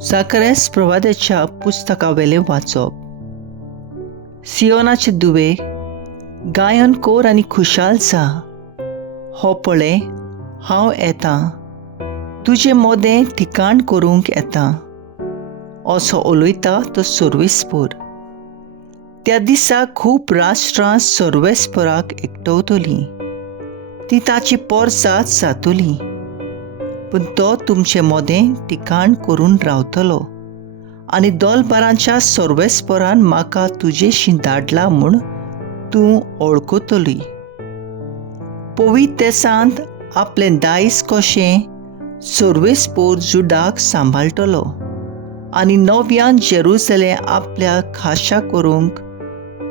साकरेस प्रवाद्याच्या पुस्तकावेलें वाचप. सियोनाचे दुवे, गायन कोर आनी खुशाल जा. हो पळय, हांव येतां, तुजें मोदें ठिकाण करूंक येतां. असो उलयता तो सर्वेस्पर. त्या दिसा खूब राष्ट्रां सर्वेस्पराक एकटवतलीं. ती ताची पोरसां जातलीं. पूण तो तुमचें मोदें ठिकाण करून रावतलो आनी दोलबारांच्या सर्वेस्परान म्हाका तुजेशीं धाडलां म्हूण तूं वळखतली. पवित्र देसांत आपलें दायज कशें सर्वेस्पर जुडाक सांबाळटलो आनी नव्यान जेरुसलेम आपल्या खाशा करूंक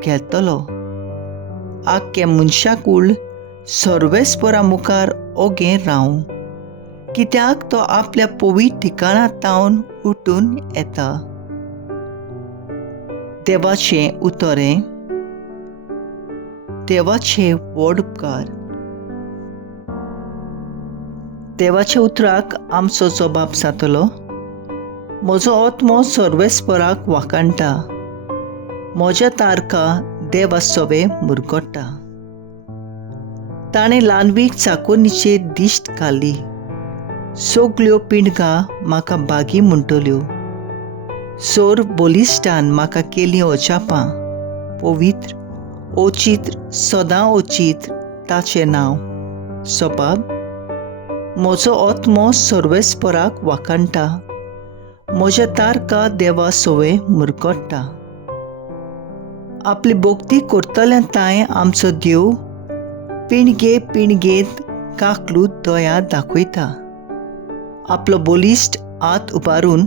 घेतलो. आख्खे मनशाकूळ सर्वेस्परा मुखार ओगे रावं, कित्याक तो आपल्या पवित्र ठिकाणांतावन उठून येता. देवाचें उतरें. देवाचे व्हड उपकार. देवाच्या उतराक आमचो जबाब जातलो. म्हजो आत्मो सर्वेस्पराक वाखाणटा. म्हज्या तारका देवा सवे मुरगोडटा. ताणें ल्हानवीक चाकोनीचेर दिश्ट घाली. सगल्यो पिणगा म्हाका बागी म्हणटल्यो. सोर बोलिश्टान म्हाका केलीं अजापां. पवित्र, ओचित्र, सदां ओचित्र ताचें नांव. सबाब, म्हजो आत्मो सर्वेस्पराक वाखाणटा. म्हज्या तारका देवा सवे मुरगोडटा. आपली भोक्ती करतल्या तांय आमचो देव पिणगे पिणगेंत काकलूत दया दाखयता. आपलो बोलिश्ट हात उबारून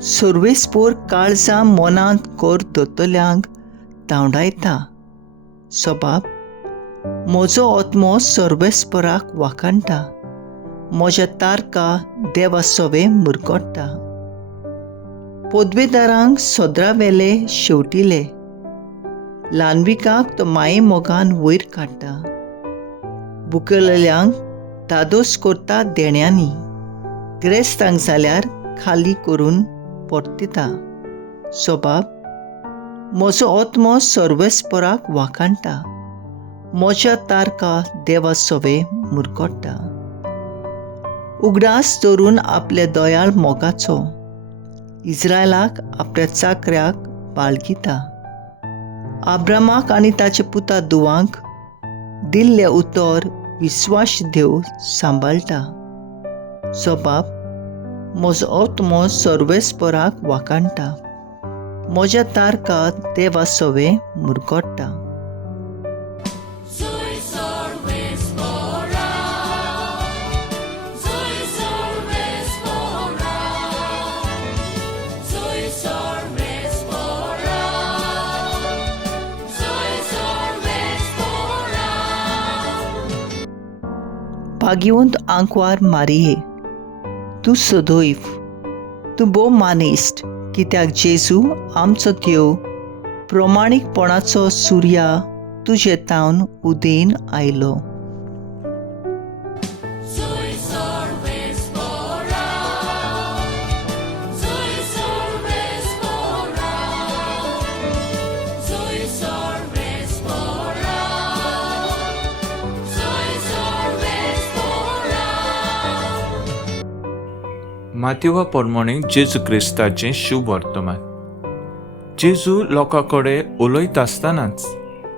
सर्वेस्पर काळजां मनांत कोर दोतोल्यांक धांवडायता. सबाब, म्हजो आत्मो सर्वेस्पराक वाखाणटा. म्हज्या तारका देवा सवे मुरगोडटा. पदवेदारांक सदरावेले शेवटिले. ल्हानविकाक तो माये मोगान वयर काडटा. बुकलेल्यांक धादोस करता देण्यांनी. गिरेस्तांक जाल्यार खाली करून परतिता. सबाब, म्हजो आत्मो सर्वेस्पराक वाखाणटा. म्हज्या तारका देवा सवे मुरगोडटा. उगडास धरून आपल्या दोयाळ मोगाचो. इस्रायलाक आपल्या चाकऱ्याक बाळगिता. आब्रामाक आनी ताच्या पुता दुवांक दिल्लें उतर विस्वास देव सांबाळटा. सबाब, म्हजो आत्मो सर्वेस्पराक वाखाणटा. म्हज्या तारका देवा सवे मुरगोडटा. भाग्यवंत आंकवार मारिये, तूं सदैव, तूं भोव मानेस्त, कित्याक जेजू आमचो देव प्रमाणीकपणाचो सुर्या तुजे तावन उदेन आयलो. माथ्यूवा पोरमोणी जेजू क्रिस्ताचें शुभ वर्तमान. जेजू लोकां कडेन उलयत आसतनाच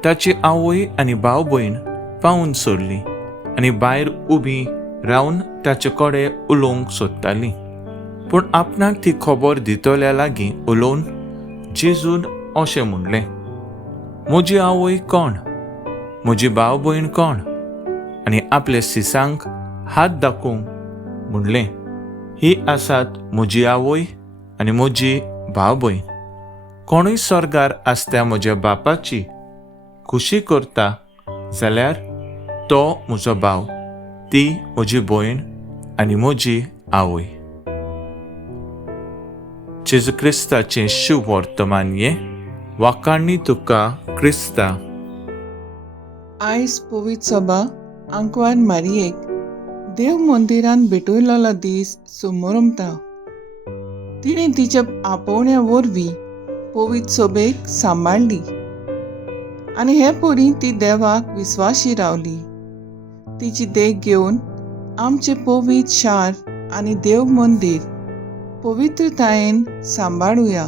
ताची आवय आनी भाव भयण पावून सोडली आनी भायर उबी रावन ताचे कडेन उलोवंक सोदतालीं. पूण आपणाक ती खबर दितल्या लागीं उलोवन जेजून अशें म्हणलें, म्हजी आवय कोण, म्हजी भाव भयण कोण? आनी आपल्या सिसांक हात दाखोवंक म्हणलें, ही आसात म्हजी आवय आनी म्हजी भाव भयण. कोणूय स्वर्गार आसत्या म्हज्या बापाची खुशी करता जाल्यार तो म्हजो भाव, ती म्हजी भयण आनी म्हजी आवय. जेजू क्रिस्ताचें शुभ वर्तमान हे वाखाणणी तुका क्रिस्ता. आयज पवित्र सभा आंकवार मारियेक देव मंदिरान भेटयलेलो दीस समोरमता. तिणें तिच्या आपोवण्या वरवीं पवित्र सभेक सांबाळली आनी हे परी ती देवाक विस्वाशी रावली. तिची देख घेवन आमचे पवित्र शार आनी देव मंदीर पवित्रतायेन सांबाळुया.